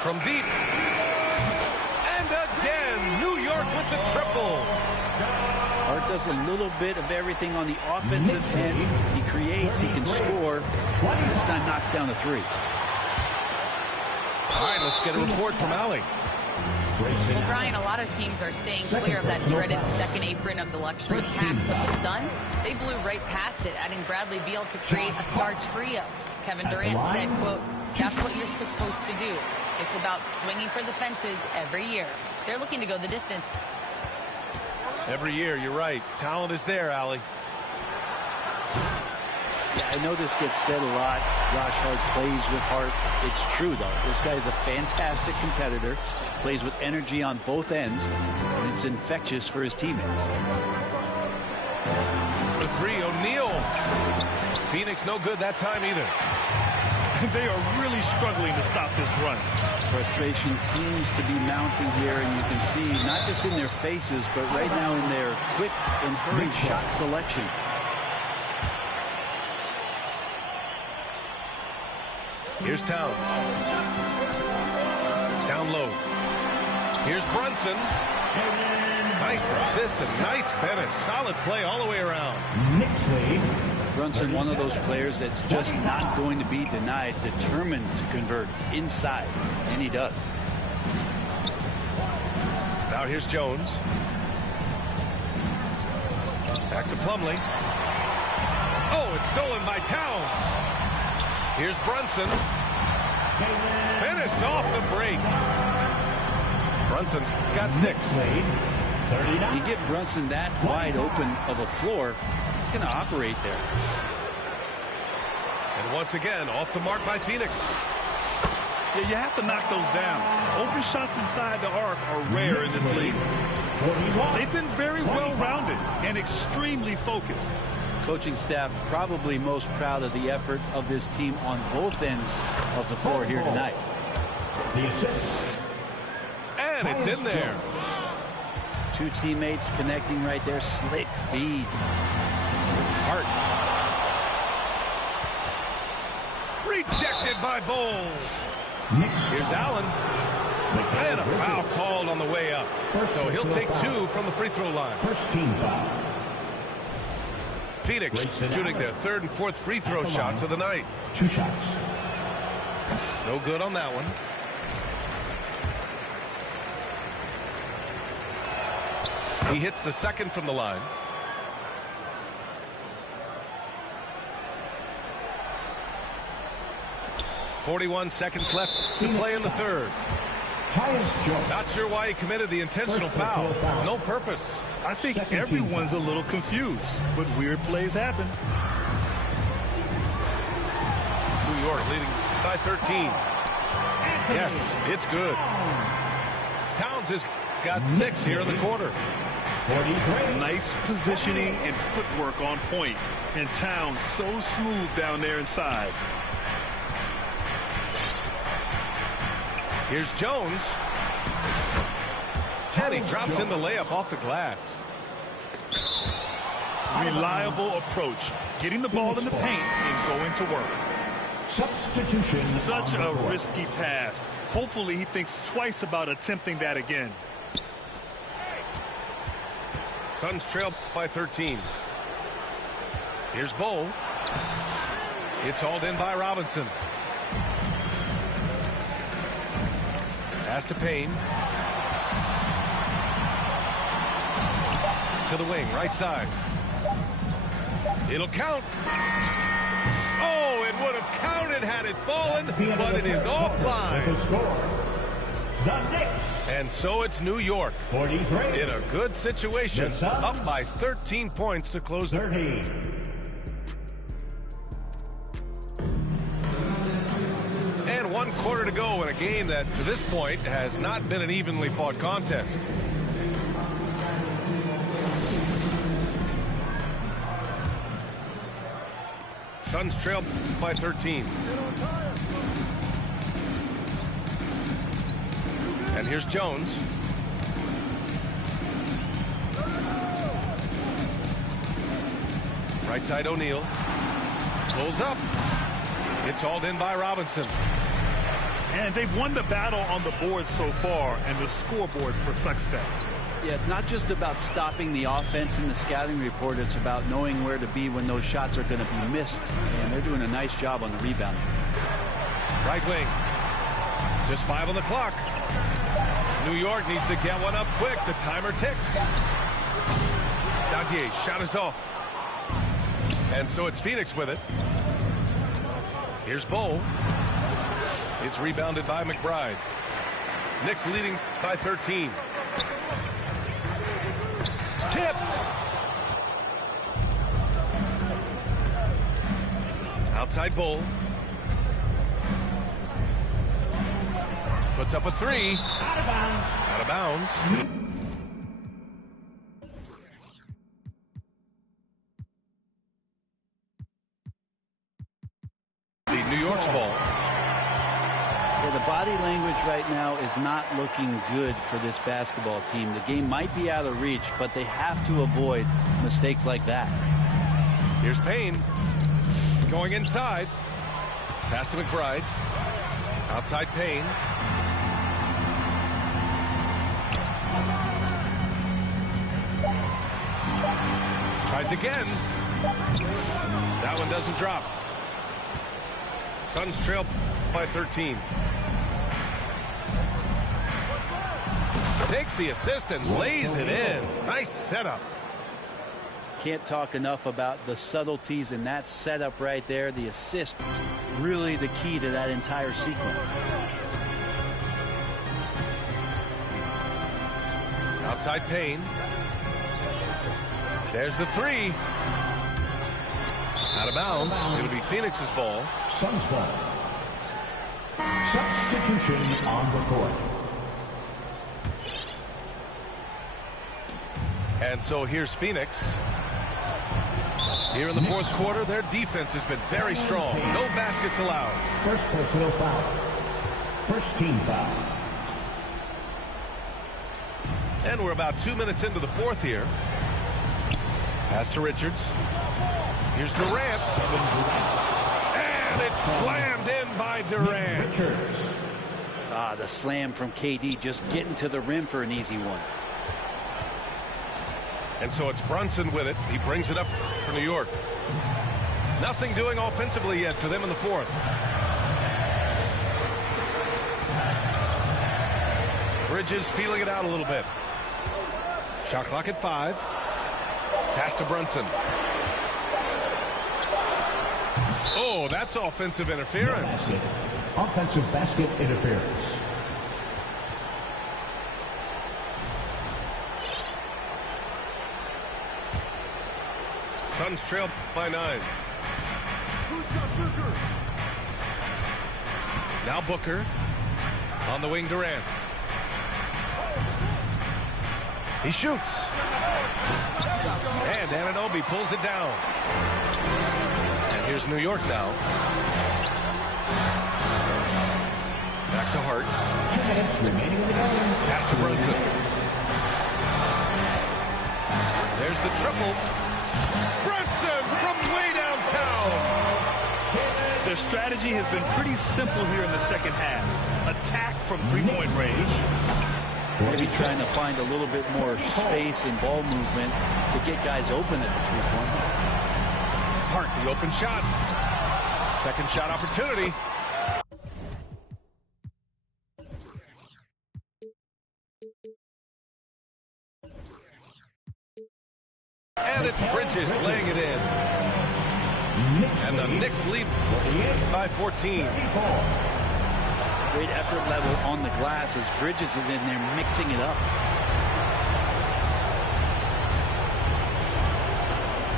From deep. And again, New York with the triple. Hart does a little bit of everything on the offensive end. He creates, he can score. This time knocks down the 3. All right, let's get a report from Allie. Well, Brian, a lot of teams are staying clear of that dreaded second apron of the luxury tax. But the Suns, they blew right past it, adding Bradley Beal to create a star trio. Kevin Durant said, quote, "That's what you're supposed to do. It's about swinging for the fences every year." They're looking to go the distance. Every year, you're right. Talent is there, Allie. Yeah, I know this gets said a lot. Josh Hart plays with heart. It's true, though. This guy is a fantastic competitor, plays with energy on both ends, and it's infectious for his teammates. For 3, O'Neal. Phoenix no good that time either. They are really struggling to stop this run. Frustration seems to be mounting here, and you can see not just in their faces, but right now in their quick and hurried shot selection. Here's Towns. Down low. Here's Brunson. Nice assist and nice finish. Solid play all the way around. Brunson, one of those players that's just not going to be denied, determined to convert inside, and he does. Now here's Jones. Back to Plumlee. Oh, it's stolen by Towns. Here's Brunson. Finished off the break. Brunson's got 6. You get Brunson that wide open of a floor, he's going to operate there. And once again, off the mark by Phoenix. Yeah, you have to knock those down. Open shots inside the arc are rare in this league. They've been very well-rounded and extremely focused. Coaching staff probably most proud of the effort of this team on both ends of the floor here tonight. The assist. And it's in there. Two teammates connecting right there. Slick feed. Hart. Rejected by Bowles. Here's Allen. And a foul called on the way up. So he'll take 2 from the free throw line. First team foul. Phoenix shooting their 3rd and 4th free throw shots of the night. 2 shots. No good on that one. He hits the 2nd from the line. .41 seconds left to play in the 3rd. Not sure why he committed the intentional foul. No purpose. I think everyone's a little confused, but weird plays happen. New York leading by 13. Yes, it's good. Towns has got 6 here in the quarter. Nice positioning and footwork on point. And Towns so smooth down there inside. Here's Jones. And he drops in the layup off the glass. Reliable approach. Getting the ball in the paint and going to work. Substitution. Such a risky pass. Hopefully he thinks twice about attempting that again. Suns trail by 13. Here's Bowl. It's hauled in by Robinson. Pass to Payne. To the wing, right side. It'll count. Oh, it would have counted had it fallen, but it is offline. The Knicks. And so it's New York 43. in a good situation, up by 13 points to close. 30. And 1 quarter to go in a game that, to this point, has not been an evenly fought contest. Suns trail by 13. And here's Jones. Right side O'Neal. Pulls up. It's hauled in by Robinson. And they've won the battle on the board so far, and the scoreboard reflects that. Yeah, it's not just about stopping the offense in the scouting report. It's about knowing where to be when those shots are going to be missed. And they're doing a nice job on the rebound. Right wing. Just 5 on the clock. New York needs to get one up quick. The timer ticks. Dantier shot is off. And so it's Phoenix with it. Here's Bowl. It's rebounded by McBride. Knicks leading by 13. Tipped. Outside Bowl. Puts up a 3. Out of bounds. Out of bounds. The New York's ball. Yeah, the body language right now is not looking good for this basketball team. The game might be out of reach, but they have to avoid mistakes like that. Here's Payne going inside. Pass to McBride. Outside Payne. Tries again. That one doesn't drop. Suns trail by 13. Takes the assist and lays it in. Nice setup. Can't talk enough about the subtleties in that setup right there. The assist, really the key to that entire sequence. Outside Payne. There's the three. Out of bounds. It'll be Phoenix's ball. Suns ball. Substitution on the court. And so here's Phoenix. Here in the fourth quarter, their defense has been very strong. No baskets allowed. First personal foul. First team foul. And we're about 2 minutes into the fourth here. Pass to Richards. Here's Durant. And it's slammed in by Durant. The slam from KD, just getting to the rim for an easy one. And so it's Brunson with it. He brings it up for New York. Nothing doing offensively yet for them in the fourth. Bridges feeling it out a little bit. Shot clock at 5. Pass to Brunson. Oh, that's offensive interference. Offensive basket interference. Suns trail by 9. Who's got Booker? Now Booker. On the wing, Durant. He shoots. And Anunoby pulls it down. And here's New York now. Back to Hart. 2 minutes remaining in the game. Pass to Brunson. There's the triple. Brunson from way downtown. Their strategy has been pretty simple here in the second half. Attack from three-point range. Maybe trying to find a little bit more space and ball movement to get guys open at the three-point. Hart, the open shot. Second shot opportunity. And it's Bridges laying it in. And the Knicks lead by 14. Great effort level on the glass as Bridges is in there mixing it up.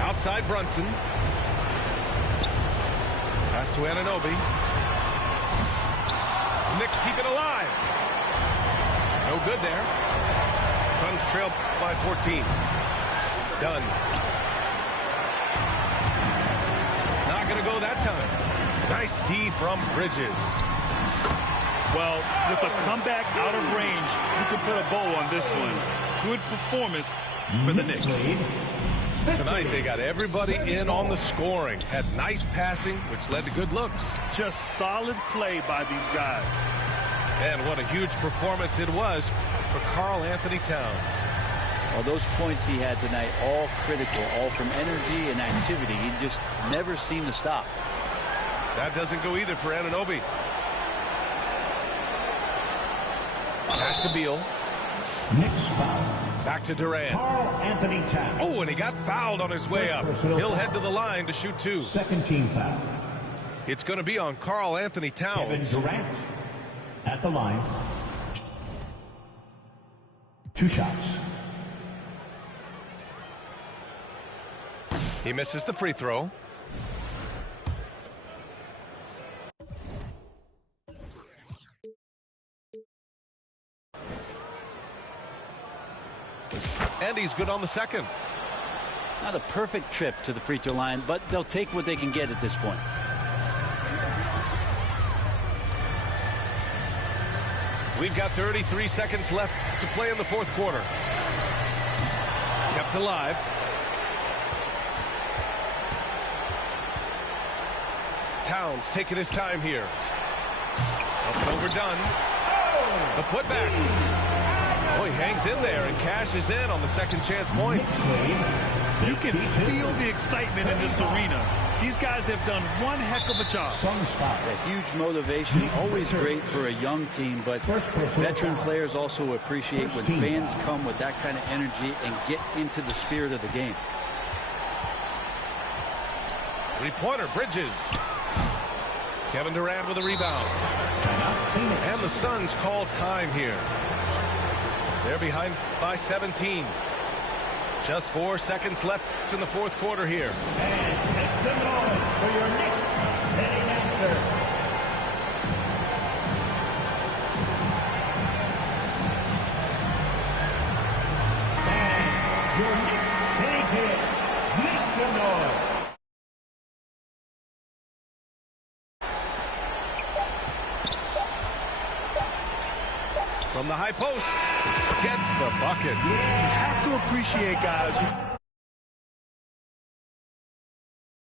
Outside Brunson. Pass to Anunoby. The Knicks keep it alive. No good there. Suns trail by 14. Done. Not going to go that time. Nice D from Bridges. Well, with a comeback out of range, you can put a bow on this one. Good performance for the Knicks. Tonight, they got everybody in on the scoring. Had nice passing, which led to good looks. Just solid play by these guys. And what a huge performance it was for Karl Anthony Towns. Well, those points he had tonight, all critical, all from energy and activity. He just never seemed to stop. That doesn't go either for Anunoby. Pass to Beal. Knicks foul. Back to Durant. Karl Anthony Towns. Oh, and he got fouled on his way up. He'll head to the line to shoot 2. Second team foul. It's going to be on Karl Anthony Towns. Kevin Durant at the line. 2 shots. He misses the free throw. And he's good on the second. Not a perfect trip to the free throw line, but they'll take what they can get at this point. We've got 33 seconds left to play in the fourth quarter. Kept alive. Towns taking his time here. Up and overdone. The putback. Oh, he hangs in there and cashes in on the second chance points. You can feel the excitement in this arena. These guys have done one heck of a job. A huge motivation, always great for a young team, but veteran players also appreciate when fans come with that kind of energy and get into the spirit of the game. Three-pointer, Bridges. Kevin Durant with a rebound. And the Suns call time here. They're behind by 17. Just 4 seconds left in the fourth quarter here. And make some noise for your next setting answer. And your next setting hit. Make some noise. From the high post, gets the bucket. You have to appreciate, guys,